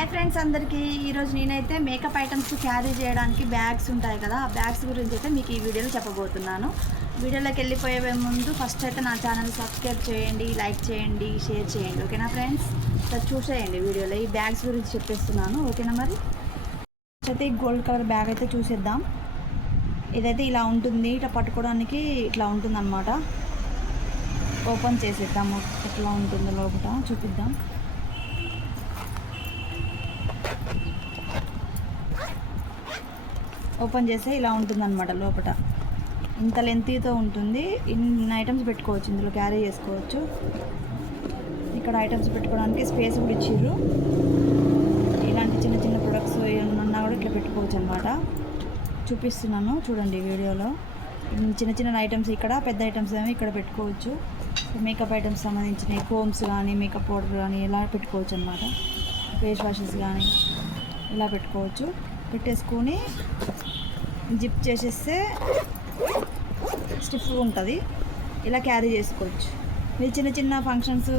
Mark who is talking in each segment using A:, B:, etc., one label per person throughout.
A: Hi friends అందరికీ ఈరోజు నేనైతే మేకప్ ఐటమ్స్ క్యారీ చేయడానికి బ్యాగ్స్ ఉంటాయి కదా ఆ బ్యాగ్స్ గురించి అయితే మీకు ఈ వీడియోలో చెప్పబోతున్నాను. వీడియోలోకి వెళ్ళిపోయే ముందు ఫస్ట్ అయితే నా ఛానల్ సబ్స్క్రైబ్ చేయండి లైక్ చేయండి షేర్ చేయండి ఓకేనా ఫ్రెండ్స్ సార్ చూసేయండి వీడియోలో ఈ బ్యాగ్స్ గురించి చెప్పేస్తున్నాను ఓకేనా మరి? అయితే ఈ గోల్డ్ కలర్ బ్యాగ్ అయితే చూసేద్దాం. ఇదైతే ఇలా ఉంటుంది ఇట్లా పట్టుకోవడానికి ఇట్లా ఉంటుందన్నమాట. ఓపెన్ చేసేద్దాము ఎట్లా ఉంటుందో లోపల చూపిద్దాం. ఓపెన్ చేస్తే ఇలా ఉంటుంది అనమాట లోపల ఇంత లెంతీతో ఉంటుంది. ఇన్ని ఐటమ్స్ పెట్టుకోవచ్చు. ఇందులో క్యారీ చేసుకోవచ్చు. ఇక్కడ ఐటమ్స్ పెట్టుకోవడానికి స్పేస్ కూడా ఇచ్చిర్రు. ఇలాంటి చిన్న చిన్న ప్రొడక్ట్స్ ఏమన్నా కూడా ఇట్లా పెట్టుకోవచ్చు అనమాట చూపిస్తున్నాను చూడండి వీడియోలో. చిన్న చిన్న ఐటమ్స్ ఇక్కడ పెద్ద ఐటమ్స్ ఏమో ఇక్కడ పెట్టుకోవచ్చు. మేకప్ ఐటమ్స్ సంబంధించిన కోమ్స్ కానీ మేకప్ పౌడర్ కానీ ఇలా పెట్టుకోవచ్చు అనమాట ఫేస్ వాషెస్ కానీ ఇలా పెట్టుకోవచ్చు. పెట్టేసుకొని జిప్ చేసేస్తే స్టిఫ్గా ఉంటుంది. ఇలా క్యారీ చేసుకోవచ్చు. మీరు చిన్న చిన్న ఫంక్షన్స్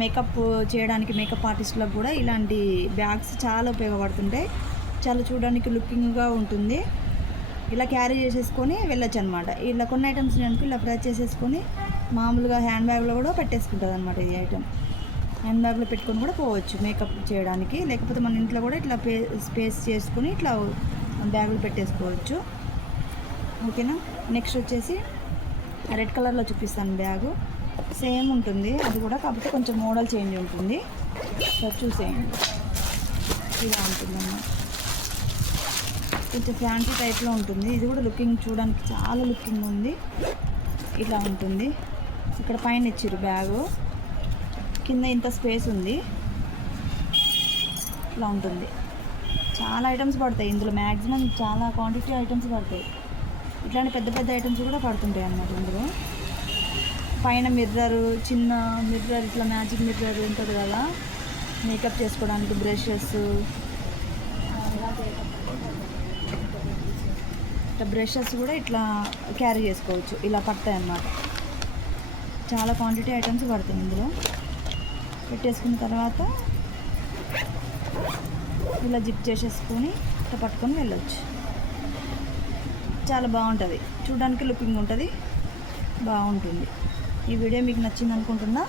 A: మేకప్ చేయడానికి మేకప్ ఆర్టిస్టులకు కూడా ఇలాంటి బ్యాగ్స్ చాలా ఉపయోగపడుతుంటాయి. చాలా చూడడానికి లుకింగ్గా ఉంటుంది. ఇలా క్యారీ చేసేసుకొని వెళ్ళొచ్చు అనమాట ఇలా కొన్ని ఐటమ్స్ నేను ఇలా ప్రెస్ చేసేసుకొని మామూలుగా హ్యాండ్ బ్యాగ్లో కూడా పెట్టేసుకుంటుంది అనమాట ఇది ఐటమ్ హ్యాండ్ బ్యాగ్లో పెట్టుకొని కూడా పోవచ్చు మేకప్ చేయడానికి. లేకపోతే మన ఇంట్లో కూడా ఇట్లా పే స్పేస్ చేసుకుని ఇట్లా బ్యాగులు పెట్టేసుకోవచ్చు. ఓకేనా? నెక్స్ట్ వచ్చేసి రెడ్ కలర్లో చూపిస్తాను బ్యాగు. సేమ్ ఉంటుంది. అది కూడా కాకపోతే కొంచెం మోడల్ చేంజ్ ఉంటుంది. చూసేయండి. ఇలా ఉంటుందన్నమాట. కొంచెం ఫ్యాన్సీ టైప్లో ఉంటుంది. ఇది కూడా లుకింగ్ చూడడానికి చాలా లుకింగ్ ఉంది. ఇలా ఉంటుంది. ఇక్కడ పైన ఇచ్చారు బ్యాగు. కింద ఇంత స్పేస్ ఉంది. ఇట్లా ఉంటుంది. చాలా ఐటమ్స్ పడతాయి. ఇందులో మ్యాక్సిమం చాలా క్వాంటిటీ ఐటమ్స్ పడతాయి. ఇట్లాంటి పెద్ద పెద్ద ఐటమ్స్ కూడా పడుతుంటాయి అన్నమాట ఇందులో. పైన మిర్రర్ చిన్న మిర్రర్ ఇట్లా మ్యాజిక్ మిర్రర్ ఉంటుంది కదా. మేకప్ చేసుకోవడానికి బ్రషెస్ ఇట్లా బ్రషెస్ కూడా ఇట్లా క్యారీ చేసుకోవచ్చు. ఇలా పడతాయి అన్నమాట. చాలా క్వాంటిటీ ఐటమ్స్ పడతాయి ఇందులో. పెట్టేసుకున్న తర్వాత ఇలా జిప్ చేసేసుకొని ఇట్లా పట్టుకొని వెళ్ళొచ్చు. చాలా బాగుంటుంది. చూడడానికి లుకింగ్ ఉంటుంది. బాగుంటుంది. ఈ వీడియో మీకు నచ్చింది అనుకుంటున్నా.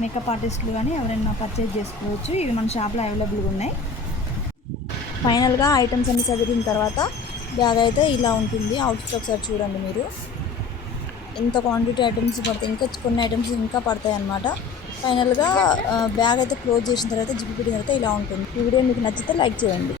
A: మేకప్ ఆర్టిస్టులు కానీ ఎవరైనా పర్చేజ్ చేసుకోవచ్చు. ఇవి మన షాప్లో అవైలబుల్గా ఉన్నాయి. ఫైనల్గా ఐటమ్స్ అన్ని చదివిన తర్వాత బ్యాగ్ అయితే ఇలా ఉంటుంది. అవుట్ఫిట్ ఒకసారి చూడండి మీరు. ఇంత క్వాంటిటీ ఐటమ్స్ పడతాయి ఇంకా కొన్ని ఐటమ్స్ ఇంకా పడతాయి అన్నమాట ఫైనల్గా బ్యాగ్ అయితే క్లోజ్ చేసిన తర్వాత జిప్ పెట్టిన తర్వాత ఇలా ఉంటుంది. ఈ వీడియో మీకు నచ్చితే లైక్ చేయండి.